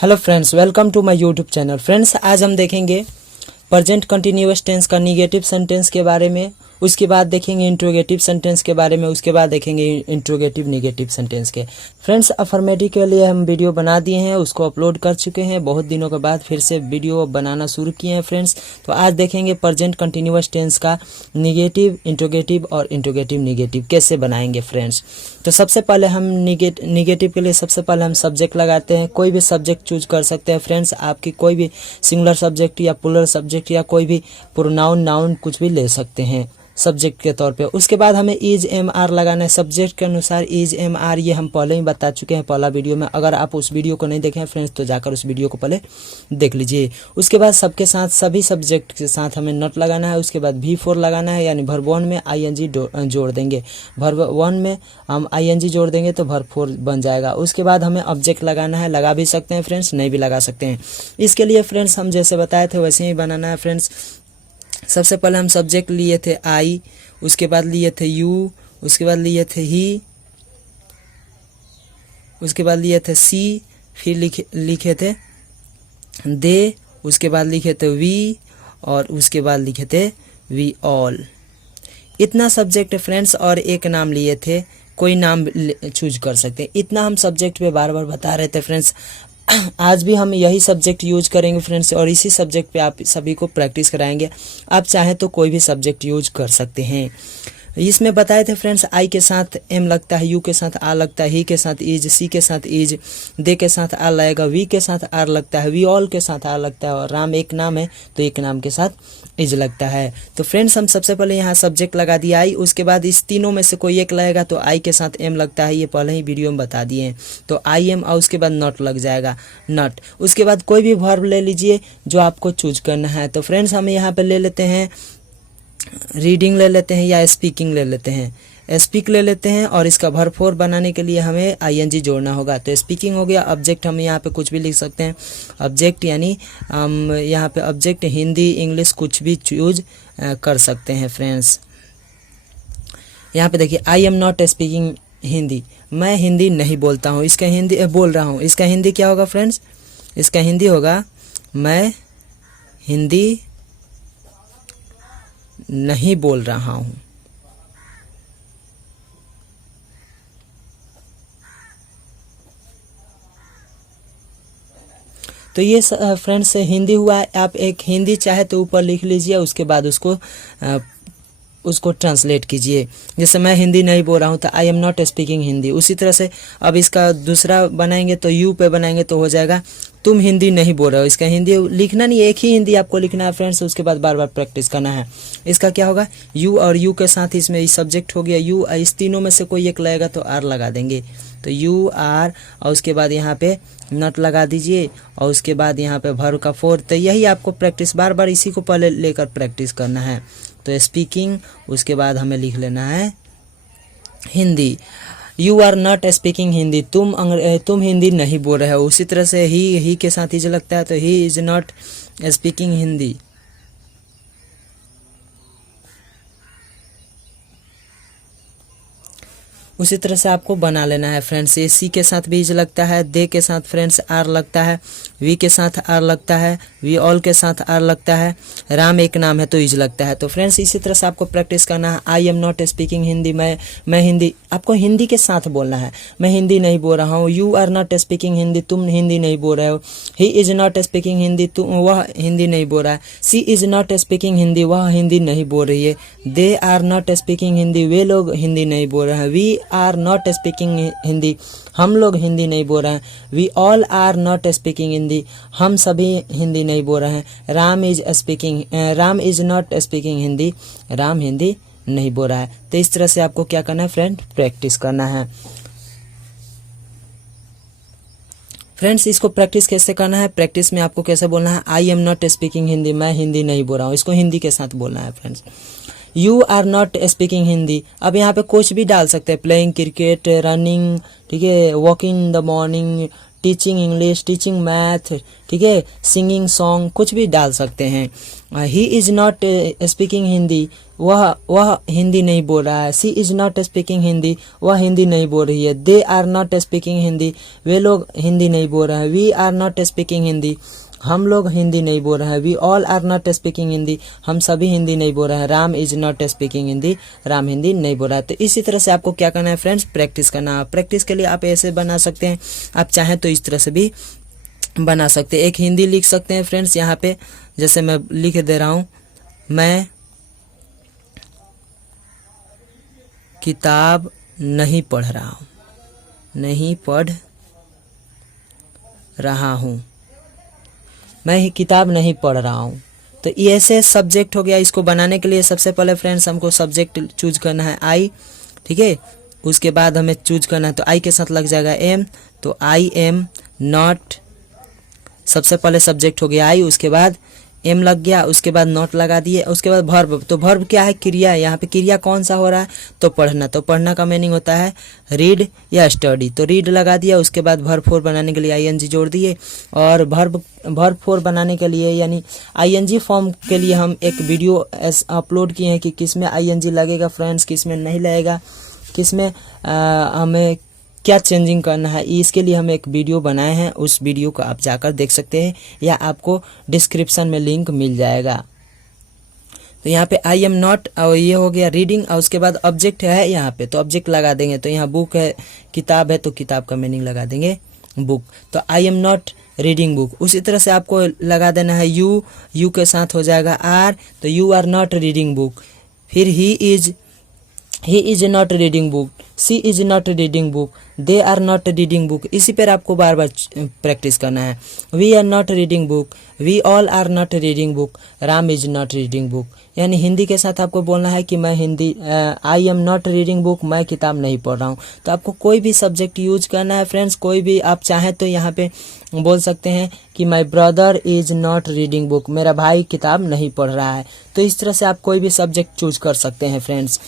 Hello friends, welcome to my YouTube channel. Friends, आज हम देखेंगे प्रेजेंट कंटिन्यूअस टेंस का निगेटिव सेंटेंस के बारे में, उसके बाद देखेंगे इंट्रोगेटिव सेंटेंस के बारे में, उसके बाद देखेंगे इंट्रोगेटिव निगेटिव सेंटेंस के। फ्रेंड्स, अफर्मेटिव के लिए हम वीडियो बना दिए हैं, उसको अपलोड कर चुके हैं। बहुत दिनों के बाद फिर से वीडियो बनाना शुरू किए हैं फ्रेंड्स। तो आज देखेंगे प्रेजेंट कंटिन्यूअस टेंस का निगेटिव, इंट्रोगेटिव और इंट्रोगेटिव निगेटिव कैसे बनाएंगे फ्रेंड्स। तो सबसे पहले हम निगेटिव के लिए सबसे पहले हम सब्जेक्ट लगाते हैं। कोई भी सब्जेक्ट चूज कर सकते हैं फ्रेंड्स, आपकी कोई भी सिंगुलर सब्जेक्ट या प्लूरल सब्जेक्ट या कोई भी प्रोनाउन नाउन कुछ भी ले सकते हैं सब्जेक्ट के तौर पे। उसके बाद हमें इज एम आर लगाना है सब्जेक्ट के अनुसार। इज एम आर ये हम पहले ही बता चुके हैं पहला वीडियो में। अगर आप उस वीडियो को नहीं देखे हैं फ्रेंड्स तो जाकर उस वीडियो को पहले देख लीजिए। उसके बाद सबके साथ सभी सब्जेक्ट के साथ हमें नॉट लगाना है। उसके बाद V4 लगाना है, यानी वर्ब 1 में ING जोड़ देंगे। वर्ब 1 में हम ING जोड़ देंगे तो वर्ब 4 बन जाएगा। उसके बाद हमें ऑब्जेक्ट लगाना है, लगा भी सकते हैं फ्रेंड्स, नहीं भी लगा सकते हैं। इसके लिए फ्रेंड्स हम जैसे बताए थे वैसे ही बनाना है फ्रेंड्स। सबसे पहले हम सब्जेक्ट लिए थे आई, उसके बाद लिए थे यू, उसके बाद लिए थे ही, उसके बाद लिए थे सी, फिर लिखे थे दे, उसके बाद लिखे थे वी और उसके बाद लिखे थे वी ऑल। इतना सब्जेक्ट फ्रेंड्स, और एक नाम लिए थे, कोई नाम चूज कर सकते हैं। इतना हम सब्जेक्ट पे बार बार बता रहे थे फ्रेंड्स। आज भी हम यही सब्जेक्ट यूज करेंगे फ्रेंड्स, और इसी सब्जेक्ट पे आप सभी को प्रैक्टिस कराएंगे। आप चाहें तो कोई भी सब्जेक्ट यूज कर सकते हैं। इसमें बताए थे फ्रेंड्स, आई के साथ एम लगता है, यू के साथ आ लगता है, ही के साथ इज, सी के साथ इज, दे के साथ आ लगेगा, वी के साथ आर लगता है, वी ऑल के साथ आ लगता है, और राम एक नाम है तो एक नाम के साथ इज लगता है। तो फ्रेंड्स, हम सबसे पहले यहाँ सब्जेक्ट लगा दिया आई। उसके बाद इस तीनों में से कोई एक लगेगा तो आई के साथ एम लगता है, ये पहले ही वीडियो में बता दिए हैं। तो आई एम, और उसके बाद नॉट लग जाएगा, नॉट। उसके बाद कोई भी वर्ब ले लीजिए जो आपको चूज करना है। तो फ्रेंड्स, हम यहाँ पे ले लेते हैं रीडिंग ले लेते हैं या स्पीकिंग ले लेते हैं। स्पीक ले लेते हैं, और इसका वर्ब 4 बनाने के लिए हमें ING जोड़ना होगा। तो स्पीकिंग हो गया। ऑब्जेक्ट हम यहाँ पे कुछ भी लिख सकते हैं। ऑब्जेक्ट यानी हम यहाँ पे ऑब्जेक्ट हिंदी इंग्लिश कुछ भी चूज कर सकते हैं फ्रेंड्स। यहाँ पे देखिए, आई एम नॉट स्पीकिंग हिंदी, मैं हिंदी नहीं बोलता हूँ। इसका हिंदी बोल रहा हूँ, इसका हिंदी क्या होगा फ्रेंड्स? इसका हिंदी होगा मैं हिंदी नहीं बोल रहा हूं। तो ये फ्रेंड्स हिंदी हुआ। आप एक हिंदी चाहे तो ऊपर लिख लीजिए, उसके बाद उसको ट्रांसलेट कीजिए। जैसे मैं हिंदी नहीं बोल रहा हूँ तो I am not speaking Hindi. उसी तरह से अब इसका दूसरा बनाएंगे तो यू पे बनाएंगे तो हो जाएगा तुम हिंदी नहीं बोल रहे हो। इसका हिंदी लिखना नहीं, एक ही हिंदी आपको लिखना है फ्रेंड्स। उसके बाद बार बार प्रैक्टिस करना है। इसका क्या होगा, यू, और यू के साथ इसमें सब्जेक्ट हो गया यू। इस तीनों में से कोई एक लगेगा तो आर लगा देंगे। तो यू आर, और उसके बाद यहाँ पे नॉट लगा दीजिए, और उसके बाद यहाँ पे वर्ब का 4। तो यही आपको प्रैक्टिस बार बार इसी को पहले लेकर प्रैक्टिस करना है। तो स्पीकिंग, उसके बाद हमें लिख लेना है Hindi. You are not speaking Hindi, तुम हिंदी नहीं बोल रहे हो। उसी तरह से ही के साथ इज लगता है तो ही इज नॉट स्पीकिंग हिंदी। उसी तरह से आपको बना लेना है फ्रेंड्स। ये सी के साथ भी इज लगता है, दे के साथ फ्रेंड्स आर लगता है, वी के साथ आर लगता है, वी ऑल के साथ आर लगता है, राम एक नाम है तो इज लगता है। तो फ्रेंड्स, इसी तरह से आपको प्रैक्टिस करना है। आई एम नॉट स्पीकिंग हिंदी, मैं हिंदी, आपको हिंदी के साथ बोलना है। मैं हिंदी नहीं बोल रहा हूँ। You are not speaking Hindi, तुम हिंदी नहीं बोल रहे हो। He is not speaking Hindi, वह हिंदी नहीं बोल रहा है। She is not speaking Hindi, वह हिंदी नहीं बोल रही है। They are not speaking Hindi, वे लोग हिंदी नहीं बोल रहे हैं। We are not speaking Hindi, हम लोग हिंदी नहीं बोल रहे हैं। We all are not speaking Hindi, हम सभी हिंदी नहीं बोल रहे हैं। Ram is not speaking Hindi, Ram Hindi नहीं बोल रहा है। तो इस तरह से आपको क्या करना है फ्रेंड, प्रैक्टिस करना है फ्रेंड्स। इसको प्रैक्टिस कैसे करना है, प्रैक्टिस में आपको कैसे बोलना है, आई एम नॉट स्पीकिंग हिंदी, मैं हिंदी नहीं बोल रहा हूँ। इसको हिंदी के साथ बोलना है friends. You are not speaking Hindi, अब यहाँ पे कुछ भी डाल सकते हैं, प्लेइंग क्रिकेट, रनिंग, ठीक है, walking in the morning, teaching English, teaching math, ठीक है, सिंगिंग सॉन्ग, कुछ भी डाल सकते हैं। He is not speaking Hindi, वह हिंदी नहीं बोल रहा है। She is not speaking Hindi, वह हिंदी नहीं बोल रही है। They are not speaking Hindi, वे लोग हिंदी नहीं बोल रहे हैं। We are not speaking Hindi, हम लोग हिंदी नहीं बोल रहे हैं। We all are not speaking Hindi, हम सभी हिंदी नहीं बोल रहे हैं। Ram is not speaking Hindi, Ram Hindi नहीं बोल रहा है। तो इसी तरह से आपको क्या करना है फ्रेंड्स, प्रैक्टिस करना है। प्रैक्टिस के लिए आप ऐसे बना सकते हैं, आप चाहें तो इस तरह से भी बना सकते हैं। एक हिंदी लिख सकते हैं फ्रेंड्स यहाँ पे, जैसे मैं लिख दे रहा हूँ, मैं किताब नहीं पढ़ रहा हूँ, नहीं पढ़ रहा हूँ, मैं ही किताब नहीं पढ़ रहा हूँ। तो ये ऐसे सब्जेक्ट हो गया। इसको बनाने के लिए सबसे पहले फ्रेंड्स हमको सब्जेक्ट चूज करना है आई, ठीक है। उसके बाद हमें चूज करना है, तो आई के साथ लग जाएगा एम, तो आई एम नॉट, सबसे पहले सब्जेक्ट हो गया आई, उसके बाद एम लग गया, उसके बाद नॉट लगा दिए, उसके बाद वर्ब। तो वर्ब क्या है, क्रिया है। यहाँ पे क्रिया कौन सा हो रहा है, तो पढ़ना। तो पढ़ना का मीनिंग होता है रीड या स्टडी, तो रीड लगा दिया। उसके बाद वर्ब फोर बनाने के लिए आईएनजी जोड़ दिए, और वर्ब फोर बनाने के लिए यानी आईएनजी फॉर्म के लिए हम एक वीडियो अपलोड किए हैं कि किसमें आईएनजी लगेगा फ्रेंड्स, किसमें नहीं लगेगा, किसमें हमें क्या चेंजिंग करना है। इसके लिए हम एक वीडियो बनाए हैं, उस वीडियो को आप जाकर देख सकते हैं, या आपको डिस्क्रिप्शन में लिंक मिल जाएगा। तो यहाँ पे आई एम नॉट, और ये हो गया रीडिंग, और उसके बाद ऑब्जेक्ट है यहाँ पे, तो ऑब्जेक्ट लगा देंगे। तो यहाँ बुक है, किताब है, तो किताब का मीनिंग लगा देंगे बुक। तो I am not reading book. उसी तरह से आपको लगा देना है यू के साथ हो जाएगा आर, तो you are not reading book. फिर he is not reading book, she is not reading book, they are not reading book. इसी पर आपको बार बार प्रैक्टिस करना है। We are not reading book, we all are not reading book, Ram is not reading book. यानी हिंदी के साथ आपको बोलना है कि मैं I am not reading book, मैं किताब नहीं पढ़ रहा हूँ। तो आपको कोई भी सब्जेक्ट यूज करना है फ्रेंड्स, कोई भी आप चाहें तो यहाँ पे बोल सकते हैं कि माई brother is not reading book, मेरा भाई किताब नहीं पढ़ रहा है। तो इस तरह से आप कोई भी सब्जेक्ट चूज कर सकते हैं फ्रेंड्स।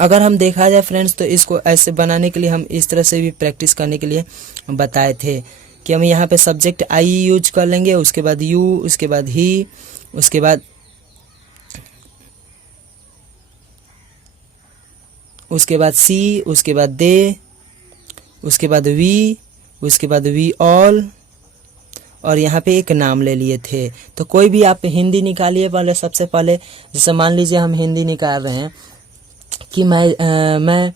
अगर हम देखा जाए फ्रेंड्स, तो इसको ऐसे बनाने के लिए हम इस तरह से भी प्रैक्टिस करने के लिए बताए थे कि हम यहाँ पे सब्जेक्ट आई यूज कर लेंगे, उसके बाद यू, उसके बाद ही, उसके बाद सी, उसके बाद दे, उसके बाद वी, उसके बाद वी ऑल, और यहाँ पे एक नाम ले लिए थे। तो कोई भी आप हिंदी निकालिए पहले, सबसे पहले जैसे मान लीजिए हम हिंदी निकाल रहे हैं कि मैं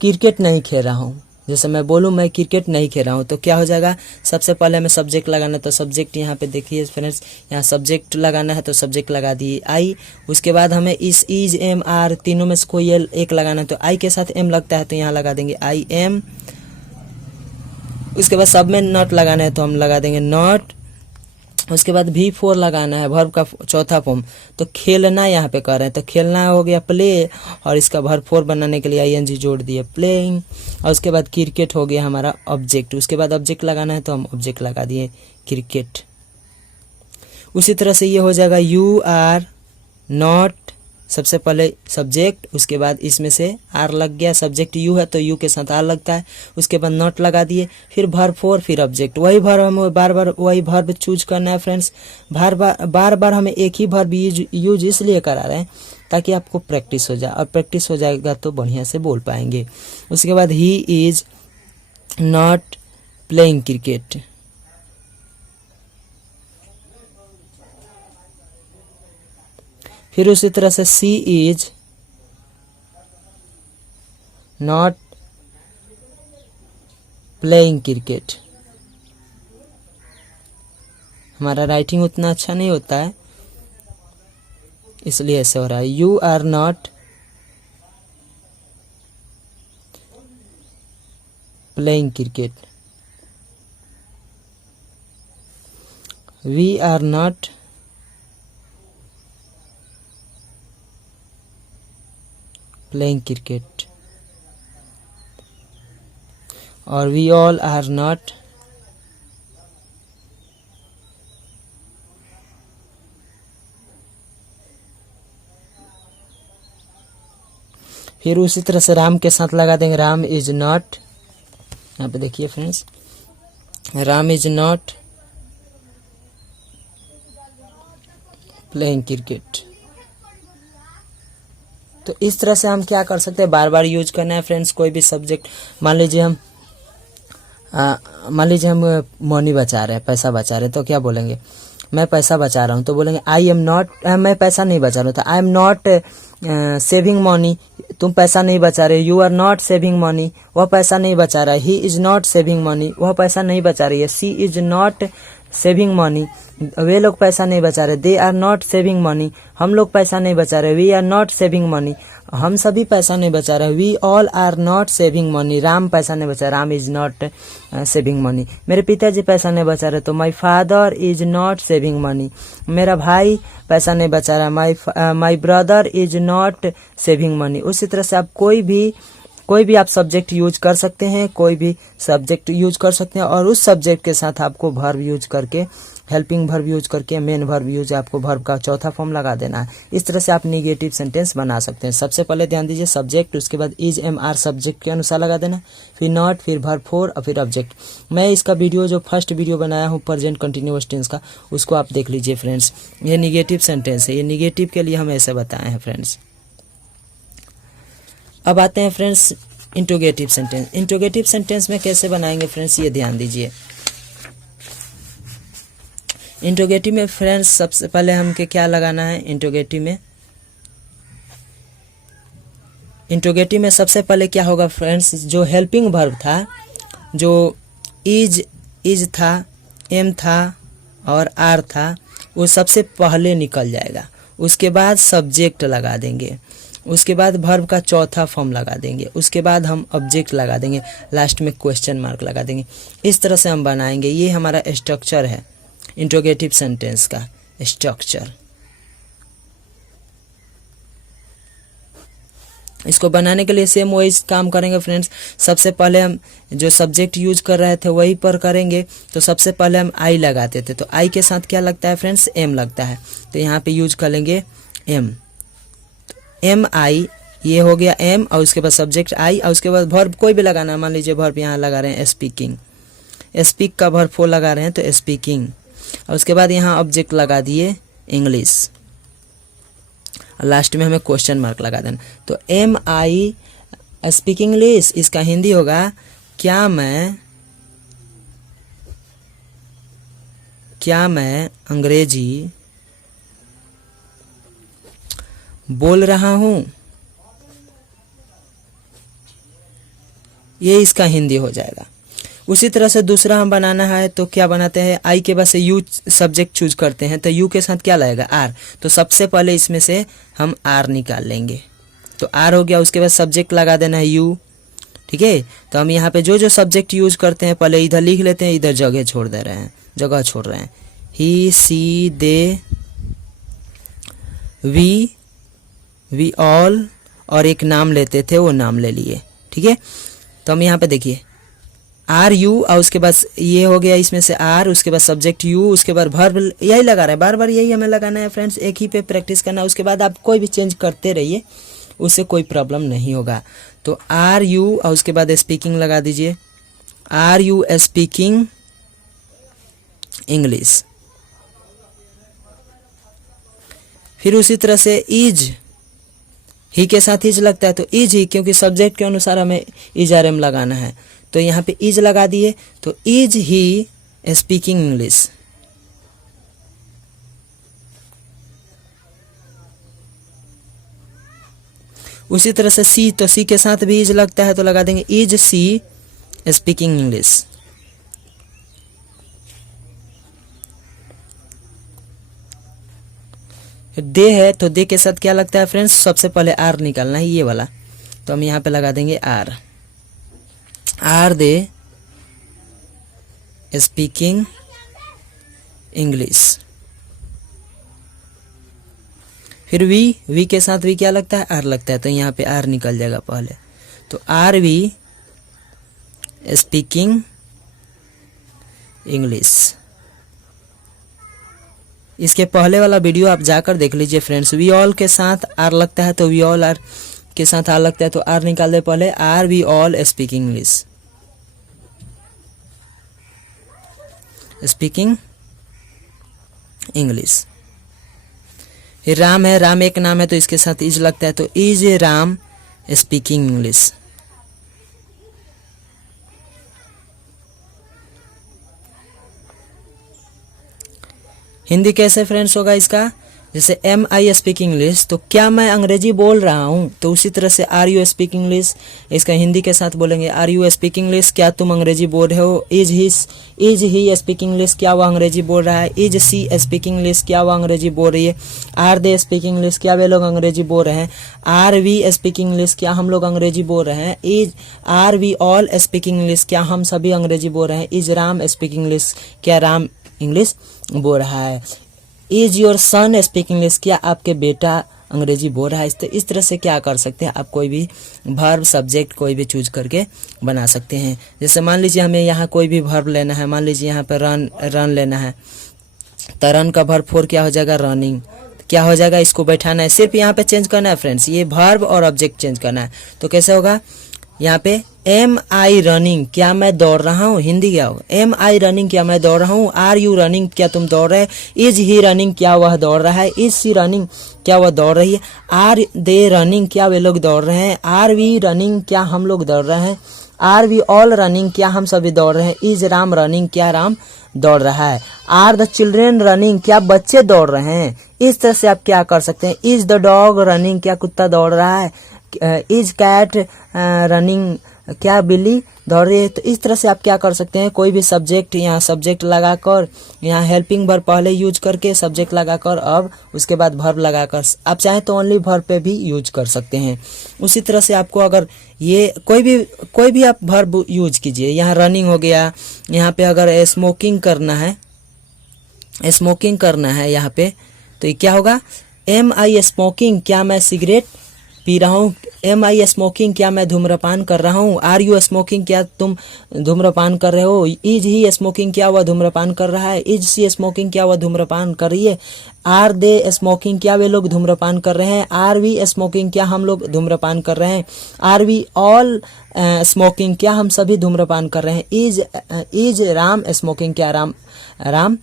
क्रिकेट नहीं खेल रहा हूँ। जैसे मैं बोलूँ मैं क्रिकेट नहीं खेल रहा हूँ, तो क्या हो जाएगा, सबसे पहले हमें सब्जेक्ट लगाना। तो सब्जेक्ट यहाँ पे देखिए फ्रेंड्स, यहाँ सब्जेक्ट लगाना है, तो सब्जेक्ट लगा दिए आई। उसके बाद हमें इस इज एम आर तीनों में से कोई एक लगाना है, तो आई के साथ एम लगता है, तो यहाँ लगा देंगे आई एम। उसके बाद सब में नॉट लगाना है, तो हम लगा देंगे नॉट। उसके बाद V4 लगाना है, वर्ब का चौथा फॉर्म। तो खेलना यहाँ पे कर रहे हैं, तो खेलना हो गया प्ले, और इसका वर्ब 4 बनाने के लिए आईएनजी जोड़ दिए प्लेइंग। और उसके बाद क्रिकेट हो गया हमारा ऑब्जेक्ट। उसके बाद ऑब्जेक्ट लगाना है, तो हम ऑब्जेक्ट लगा दिए क्रिकेट। उसी तरह से ये हो जाएगा यू आर नॉट, सबसे पहले सब्जेक्ट, उसके बाद इसमें से आर लग गया, सब्जेक्ट यू है तो यू के साथ आर लगता है, उसके बाद नॉट लगा दिए, फिर वर्ब 4, फिर ऑब्जेक्ट। वही वर्ब हमें बार बार वही वर्ब चूज करना है फ्रेंड्स। बार बार हमें एक ही वर्ब यूज इसलिए करा रहे हैं ताकि आपको प्रैक्टिस हो जाए, और प्रैक्टिस हो जाएगा तो बढ़िया से बोल पाएंगे। उसके बाद ही इज नॉट प्लेइंग क्रिकेट, फिर उसी तरह से सी इज नॉट प्लेइंग क्रिकेट। हमारा राइटिंग उतना अच्छा नहीं होता है, इसलिए ऐसे हो रहा है। You are not playing cricket, we are not playing cricket, और वी ऑल आर नॉट फिर उसी तरह से राम के साथ लगा देंगे, राम इज नॉट। यहाँ पे देखिए friends, Ram is not playing cricket. तो इस तरह से हम क्या कर सकते हैं, बार बार यूज करना है फ्रेंड्स। कोई भी सब्जेक्ट, मान लीजिए हम मनी बचा रहे हैं, पैसा बचा रहे हैं, तो क्या बोलेंगे, मैं पैसा बचा रहा हूँ, तो बोलेंगे आई एम नॉट, मैं पैसा नहीं बचा रहा हूँ, तो I am not saving money, तुम पैसा नहीं बचा रहे, you are not saving money, वह पैसा नहीं बचा रहा है, he is not saving money, वह पैसा नहीं बचा रही है, she is not saving money, वे लोग पैसा नहीं बचा रहे, they are not saving money, हम लोग पैसा नहीं बचा रहे, we are not saving money, हम सभी पैसा नहीं बचा रहे, we all are not saving money, Ram पैसा नहीं बचा, Ram is not saving money, मेरे पिताजी पैसा नहीं बचा रहे, तो my father is not saving money, मेरा भाई पैसा नहीं बचा रहा, my brother is not saving money. उसी तरह से आप कोई भी आप सब्जेक्ट यूज कर सकते हैं, कोई भी सब्जेक्ट यूज कर सकते हैं, और उस सब्जेक्ट के साथ आपको वर्ब यूज करके, हेल्पिंग वर्ब यूज करके, मेन वर्ब यूज, आपको वर्ब का चौथा फॉर्म लगा देना है। इस तरह से आप निगेटिव सेंटेंस बना सकते हैं। सबसे पहले ध्यान दीजिए, सब्जेक्ट, उसके बाद इज एम आर सब्जेक्ट के अनुसार लगा देना, फिर नॉट, फिर वर्ब फोर और फिर ऑब्जेक्ट। मैं इसका वीडियो जो फर्स्ट वीडियो बनाया हूँ प्रेजेंट कंटिन्यूअस टेंस का, उसको आप देख लीजिए फ्रेंड्स। ये निगेटिव सेंटेंस है, ये निगेटिव के लिए हम ऐसे बताए हैं फ्रेंड्स। अब आते हैं friends interrogative sentence. Interrogative sentence में कैसे बनाएंगे फ्रेंड्स, ये ध्यान दीजिए। इंट्रोगेटिव में फ्रेंड्स सबसे पहले हमको क्या लगाना है, इंट्रोगेटिव में सबसे पहले क्या होगा फ्रेंड्स, जो हेल्पिंग वर्ब था, जो इज था, एम था और आर था, वो सबसे पहले निकल जाएगा। उसके बाद सब्जेक्ट लगा देंगे, उसके बाद वर्ब का चौथा फॉर्म लगा देंगे, उसके बाद हम ऑब्जेक्ट लगा देंगे, लास्ट में क्वेश्चन मार्क लगा देंगे। इस तरह से हम बनाएंगे। ये हमारा स्ट्रक्चर है इंट्रोगेटिव सेंटेंस का स्ट्रक्चर। इसको बनाने के लिए सेम वही काम करेंगे फ्रेंड्स। सबसे पहले हम जो सब्जेक्ट यूज कर रहे थे वही पर करेंगे। तो सबसे पहले हम आई लगाते थे, तो आई के साथ क्या लगता है फ्रेंड्स, एम लगता है, तो यहाँ पे यूज कर लेंगे एम, एम आई, ये हो गया एम, और उसके बाद सब्जेक्ट आई, और उसके बाद वर्ब कोई भी लगाना। मान लीजिए वर्ब यहाँ लगा रहे हैं स्पीकिंग, स्पीक का वर्ब फोर लगा रहे हैं तो स्पीकिंग, और उसके बाद यहाँ ऑब्जेक्ट लगा दिए इंग्लिश, और लास्ट में हमें क्वेश्चन मार्क लगा देना। तो एम आई स्पीकिंग इंग्लिश, इसका हिंदी होगा क्या मैं अंग्रेजी बोल रहा हूं, ये इसका हिंदी हो जाएगा। उसी तरह से दूसरा हम बनाना है तो क्या बनाते हैं, आई के बाद से यू सब्जेक्ट चूज करते हैं, तो यू के साथ क्या लगेगा, आर, तो सबसे पहले इसमें से हम आर निकाल लेंगे। तो आर हो गया, उसके बाद सब्जेक्ट लगा देना है यू, ठीक है। तो हम यहाँ पे जो सब्जेक्ट यूज करते हैं पहले इधर लिख लेते हैं, इधर जगह छोड़ रहे हैं, ही, सी, दे, वी ऑल, और एक नाम लेते थे वो नाम ले लिए, ठीक है। तो हम यहाँ पे देखिए आर यू, और उसके बाद ये हो गया इसमें से आर, उसके बाद सब्जेक्ट यू, उसके बाद वर्ब यही लगा रहा है, बार बार यही हमें लगाना है फ्रेंड्स, एक ही पे प्रैक्टिस करना है। उसके बाद आप कोई भी चेंज करते रहिए, उससे कोई प्रॉब्लम नहीं होगा। तो आर यू, और उसके बाद स्पीकिंग लगा दीजिए, आर यू स्पीकिंग इंग्लिश। फिर उसी तरह से इज, ही के साथ इज लगता है तो इज ही, क्योंकि सब्जेक्ट के अनुसार हमें इज आर एम लगाना है, तो यहाँ पे इज लगा दिए, तो इज ही स्पीकिंग इंग्लिश। उसी तरह से सी, तो सी के साथ भी इज लगता है तो लगा देंगे इज सी स्पीकिंग इंग्लिश। दे है तो दे के साथ क्या लगता है फ्रेंड्स, सबसे पहले आर निकालना है, ये वाला, तो हम यहाँ पे लगा देंगे आर दे स्पीकिंग इंग्लिश। फिर वी के साथ भी क्या लगता है, आर लगता है, तो यहाँ पे आर निकल जाएगा पहले, तो आर वी स्पीकिंग इंग्लिश। इसके पहले वाला वीडियो आप जाकर देख लीजिए फ्रेंड्स। वी ऑल के साथ आर लगता है तो वी ऑल आर के साथ आर लगता है तो आर निकाल दे पहले, are we all speaking English. Speaking English. फिर राम है, राम एक नाम है तो इसके साथ इज लगता है, तो is Ram speaking English. Hindi कैसे फ्रेंड्स होगा इसका, जैसे एम आई स्पीक इंग्लिश, तो क्या मैं अंग्रेजी बोल रहा हूँ, तो उसी तरह से आर यू स्पीक इंग्लिश, इसका हिंदी के साथ बोलेंगे आर यू स्पीक इंग्लिश, क्या तुम अंग्रेजी बोल रहे हो। इज ही स्पीक इंग्लिश, क्या वह अंग्रेजी बोल रहा है। इज सी स्पीक इंग्लिश, क्या वह अंग्रेजी बोल रही है। आर दे स्पीक इंग्लिश, क्या वे लोग अंग्रेजी बोल रहे हैं। आर वी स्पीक इंग्लिश, क्या हम लोग अंग्रेजी बोल रहे हैं। Is are we all speak English, क्या हम सभी अंग्रेजी बोल रहे हैं। इज राम स्पीक इंग्लिश, क्या राम इंग्लिश बोल रहा है। Is your son speak English, क्या आपके बेटा अंग्रेजी बोल रहा है। इस तरह से क्या कर सकते हैं आप, कोई भी वर्ब सब्जेक्ट कोई भी चूज करके बना सकते हैं। जैसे मान लीजिए हमें यहाँ कोई भी वर्ब लेना है, मान लीजिए यहाँ पर रन लेना है, तो रन का वर्ब 4 क्या हो जाएगा, रनिंग। क्या हो जाएगा, इसको बैठाना है, सिर्फ यहाँ पे चेंज करना है फ्रेंड्स, ये वर्ब और ऑब्जेक्ट चेंज करना है। तो कैसे होगा, यहाँ पे एम आई रनिंग, क्या मैं दौड़ रहा हूँ। हिंदी क्या होगा, एम आई रनिंग, क्या मैं दौड़ रहा हूँ। आर यू रनिंग, क्या तुम दौड़ रहे। इज ही रनिंग, क्या वह दौड़ रहा है। इज सी रनिंग, क्या वह दौड़ रही है। आर दे रनिंग, क्या वे लोग दौड़ रहे हैं। आर वी रनिंग, क्या हम लोग दौड़ रहे हैं। आर वी ऑल रनिंग, क्या हम सभी दौड़ रहे हैं। इज राम रनिंग, क्या राम दौड़ रहा है। आर द चिल्ड्रेन रनिंग, क्या बच्चे दौड़ रहे हैं। इस तरह से आप क्या कर सकते हैं। इज द डॉग रनिंग, क्या कुत्ता दौड़ रहा है। इज कैट रनिंग, क्या बिल्ली दौड़ रही है। तो इस तरह से आप क्या कर सकते हैं, कोई भी सब्जेक्ट, यहाँ सब्जेक्ट लगाकर, यहाँ हेल्पिंग वर्ब पहले यूज करके सब्जेक्ट लगाकर, अब उसके बाद वर्ब लगाकर, आप चाहें तो ओनली वर्ब पे भी यूज कर सकते हैं। उसी तरह से आपको अगर ये कोई भी आप वर्ब यूज कीजिए, यहाँ रनिंग हो गया, यहाँ पे अगर स्मोकिंग करना है यहाँ पे, तो ये क्या होगा, एम आई स्मोकिंग, क्या मैं सिगरेट पी रहा हूँ। एम आई स्मोकिंग, क्या मैं धूम्रपान कर रहा हूँ। आर यू स्मोकिंग, क्या तुम धूम्रपान कर रहे हो। इज ही स्मोकिंग, क्या वह धूम्रपान कर रहा है। इज सी स्मोकिंग, क्या वह धूम्रपान कर रही है। आर दे स्मोकिंग, क्या वे लोग धूम्रपान कर रहे हैं। आर वी स्मोकिंग, क्या हम लोग धूम्रपान कर रहे हैं। आर वी ऑल स्मोकिंग, क्या हम सभी धूम्रपान कर रहे हैं। इज राम स्मोकिंग, क्या राम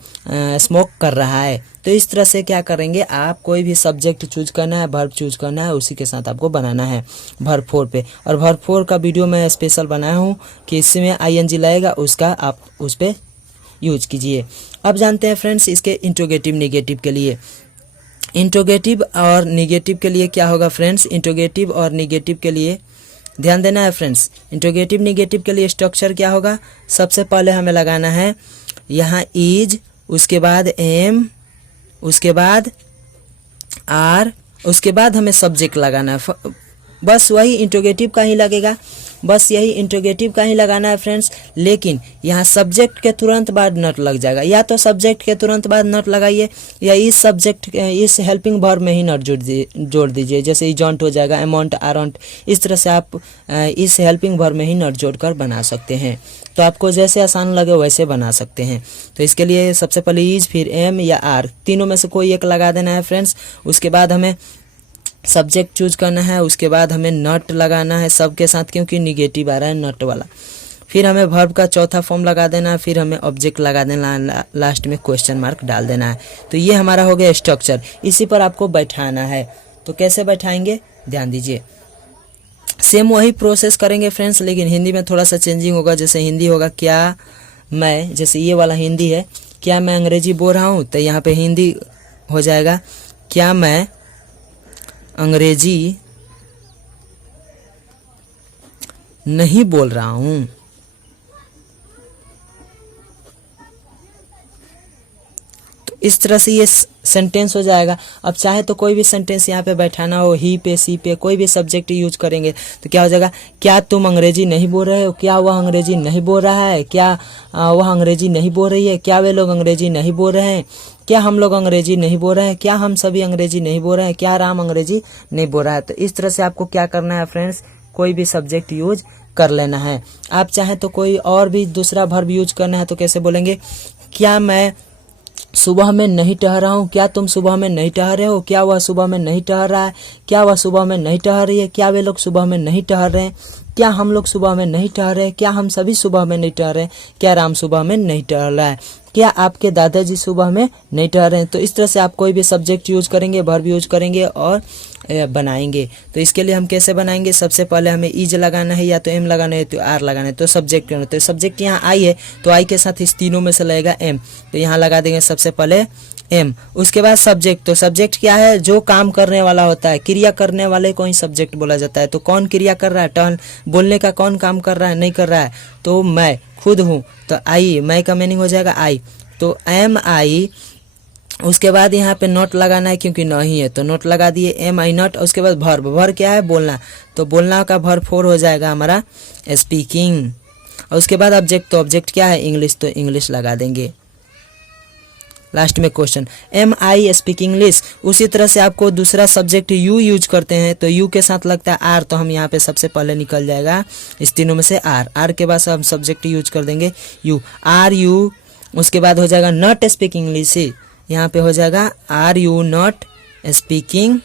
स्मोक कर रहा है। तो इस तरह से क्या करेंगे आप, कोई भी सब्जेक्ट चूज करना है, वर्ब चूज करना है, उसी के साथ आपको बनाना है वर्ब 4 पे। और वर्ब 4 का वीडियो मैं स्पेशल बनाया हूँ कि इसमें ING लगेगा, उसका आप उस पे यूज कीजिए। अब जानते हैं फ्रेंड्स इसके इंट्रोगेटिव निगेटिव के लिए। इंट्रोगेटिव और निगेटिव के लिए क्या होगा फ्रेंड्स, इंट्रोगेटिव और निगेटिव के लिए ध्यान देना है फ्रेंड्स। इंट्रोगेटिव निगेटिव के लिए स्ट्रक्चर क्या होगा, सबसे पहले हमें लगाना है यहाँ इज, उसके बाद एम, उसके बाद आर, उसके बाद हमें सब्जेक्ट लगाना है। बस वही इंट्रोगेटिव का ही लगेगा, बस यही इंट्रोगेटिव का ही लगाना है फ्रेंड्स। लेकिन यहाँ सब्जेक्ट के तुरंत बाद नॉट लग जाएगा, या तो सब्जेक्ट के तुरंत बाद नॉट लगाइए, या इस सब्जेक्ट इस हेल्पिंग वर्ब में ही नॉट जोड़ दीजिए। जैसे इजॉन्ट हो जाएगा, अमाउंट, आरंट, इस तरह से आप इस हेल्पिंग वर्ब में ही नॉट जोड़कर बना सकते हैं। तो आपको जैसे आसान लगे वैसे बना सकते हैं। तो इसके लिए सबसे पहले इज, फिर एम या आर, तीनों में से कोई एक लगा देना है फ्रेंड्स। उसके बाद हमें सब्जेक्ट चूज करना है, उसके बाद हमें नॉट लगाना है सबके साथ, क्योंकि निगेटिव आ रहा है नॉट वाला। फिर हमें वर्ब का चौथा फॉर्म लगा देना है, फिर हमें ऑब्जेक्ट लगा देना है, लास्ट में क्वेश्चन मार्क डाल देना है। तो ये हमारा हो गया स्ट्रक्चर, इसी पर आपको बैठाना है। तो कैसे बैठाएंगे ध्यान दीजिए, सेम वही प्रोसेस करेंगे फ्रेंड्स, लेकिन हिंदी में थोड़ा सा चेंजिंग होगा। जैसे हिंदी होगा क्या मैं, जैसे ये वाला हिंदी है, क्या मैं अंग्रेजी बोल रहा हूँ, तो यहाँ पे हिंदी हो जाएगा क्या मैं अंग्रेजी नहीं बोल रहा हूँ। तो इस तरह से ये सेंटेंस हो जाएगा। अब चाहे तो कोई भी सेंटेंस यहाँ पे बैठाना हो, ही पे, सी पे, कोई भी सब्जेक्ट यूज करेंगे तो क्या हो जाएगा, क्या तुम अंग्रेजी नहीं बोल रहे हो, क्या वह अंग्रेजी नहीं बोल रहा है, क्या वह अंग्रेजी नहीं बोल रही है, क्या वे लोग अंग्रेजी नहीं बोल रहे हैं, क्या हम लोग अंग्रेजी नहीं बोल रहे हैं, क्या हम सभी अंग्रेजी नहीं बोल रहे हैं, क्या राम अंग्रेजी नहीं बोल रहा है। तो इस तरह से आपको क्या करना है फ्रेंड्स, कोई भी सब्जेक्ट यूज कर लेना है। आप चाहें तो कोई और भी दूसरा वर्ब यूज करना है तो कैसे बोलेंगे, क्या मैं सुबह में नहीं टहल रहा हूँ, क्या तुम सुबह में नहीं टहल रहे हो, क्या वह सुबह में नहीं टहल रहा है, क्या वह सुबह में नहीं टहल रही है, क्या वे लोग सुबह में नहीं टहल रहे हैं, क्या हम लोग सुबह में नहीं टहल रहे, क्या हम सभी सुबह में नहीं टहल रहे, क्या राम सुबह में नहीं टहल रहा है। क्या आपके दादाजी सुबह में नहीं ठहरे हैं। तो इस तरह से आप कोई भी सब्जेक्ट यूज करेंगे, वर्ब यूज करेंगे और बनाएंगे। तो इसके लिए हम कैसे बनाएंगे, सबसे पहले हमें इज लगाना है, या तो एम लगाना है, तो आर लगाना है। तो सब्जेक्ट, तो सब्जेक्ट यहाँ आई है, तो आई के साथ इस तीनों में से लगेगा एम, तो यहाँ लगा देंगे सबसे पहले एम। उसके बाद सब्जेक्ट, तो सब्जेक्ट क्या है, जो काम करने वाला होता है, क्रिया करने वाले को ही सब्जेक्ट बोला जाता है। तो कौन क्रिया कर रहा है, टर्न बोलने का कौन काम कर रहा है, नहीं कर रहा है, तो मैं खुद हूँ, तो आई, मैं का मीनिंग हो जाएगा आई, तो एम आई। उसके बाद यहाँ पे नॉट लगाना है क्योंकि नहीं है, तो नॉट लगा दिए एम आई नॉट। उसके बाद वर्ब, वर्ब क्या है, बोलना, तो बोलना का वर्ब 4 हो जाएगा हमारा स्पीकिंग। और उसके बाद ऑब्जेक्ट, तो ऑब्जेक्ट क्या है, इंग्लिश, तो इंग्लिश लगा देंगे। लास्ट में question, am I speaking English. उसी तरह से आपको दूसरा सब्जेक्ट यू यूज करते हैं, तो यू के साथ लगता है आर, तो हम यहाँ पे सबसे पहले निकल जाएगा इस तीनों में से आर। आर के बाद हम सब्जेक्ट यूज कर देंगे यू, आर यू। उसके बाद हो जाएगा नॉट स्पीकिंग इंग्लिश, यहाँ पे हो जाएगा are you not speaking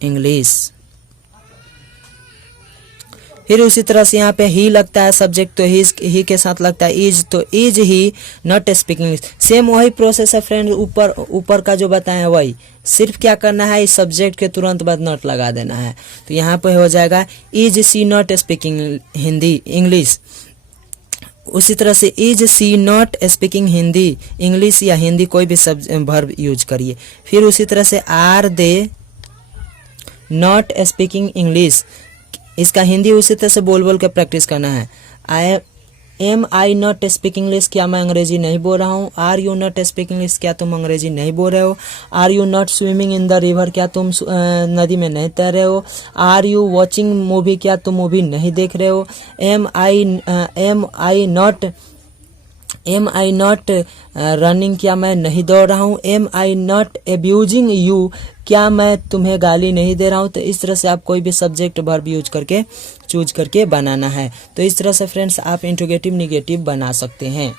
English. फिर उसी तरह से यहाँ पे ही लगता है सब्जेक्ट, तो ही के साथ लगता है इज, तो is he not speaking English. Same वही प्रोसेस है फ्रेंड, ऊपर का जो बताए वही, सिर्फ क्या करना है, इस सब्जेक्ट के तुरंत बाद नॉट लगा देना है। तो यहाँ पे हो जाएगा is she not speaking Hindi English. उसी तरह से is she not speaking Hindi English, या हिंदी कोई भी वर्ब यूज करिए। फिर उसी तरह से are they not speaking English, इसका हिंदी उसी तरह से बोल बोल के प्रैक्टिस करना है। Am I not speaking English, क्या मैं अंग्रेजी नहीं बोल रहा हूँ। Are you not speaking English, क्या तुम अंग्रेजी नहीं बोल रहे हो। Are you not swimming in the river, क्या तुम नदी में नहीं तैर रहे हो। आर यू वॉचिंग मूवी, क्या तुम मूवी नहीं देख रहे हो। एम आई नॉट रनिंग, क्या मैं नहीं दौड़ रहा हूँ। Am I not abusing you, क्या मैं तुम्हें गाली नहीं दे रहा हूँ। तो इस तरह से आप कोई भी सब्जेक्ट वर्ब यूज करके चूज करके बनाना है। तो इस तरह से फ्रेंड्स आप इंट्रोगेटिव निगेटिव बना सकते हैं।